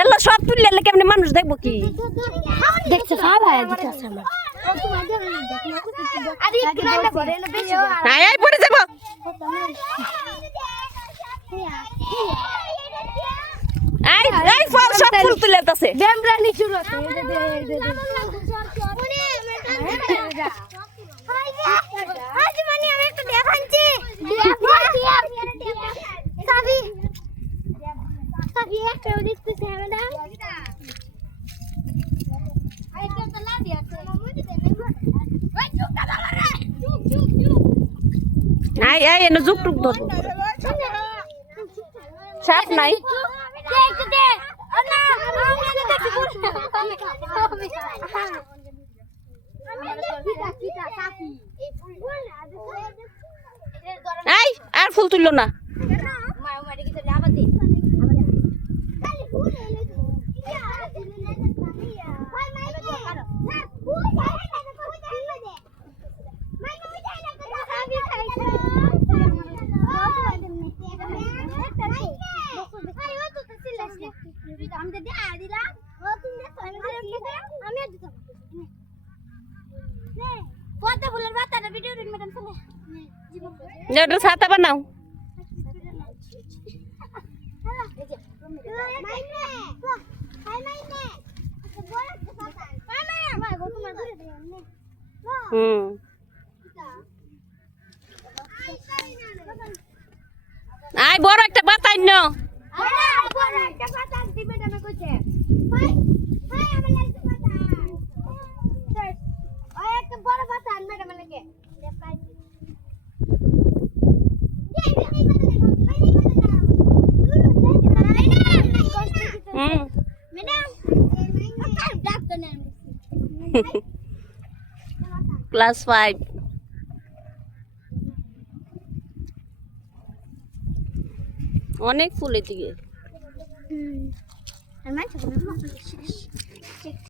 এলা সব তুললে কেমনে মানুষ দেখবো কি দেখছো সবাই দিতেছে আমার আই পড়ে যাব আই ফল সব ফুল তুলতেছে বেমরা নিচু রাতে আজ মানে আমি একটু দেখাচ্ছি সাবি সাবি একটা দেখতেছে আমরা আইটা তো লাডি আছে মামুদি দেনে ওই চুপটা দাও রে চুপ চুপ চুপ আই এনে জুক টুক ধর সাপ নাই দেখ দে না আমি দেখি আই আর ফুল তুললো না ছাতা বানাও আই বড় একটা বাতাই ন ক্লাস 5 অনেক ফুল এদিকে আমার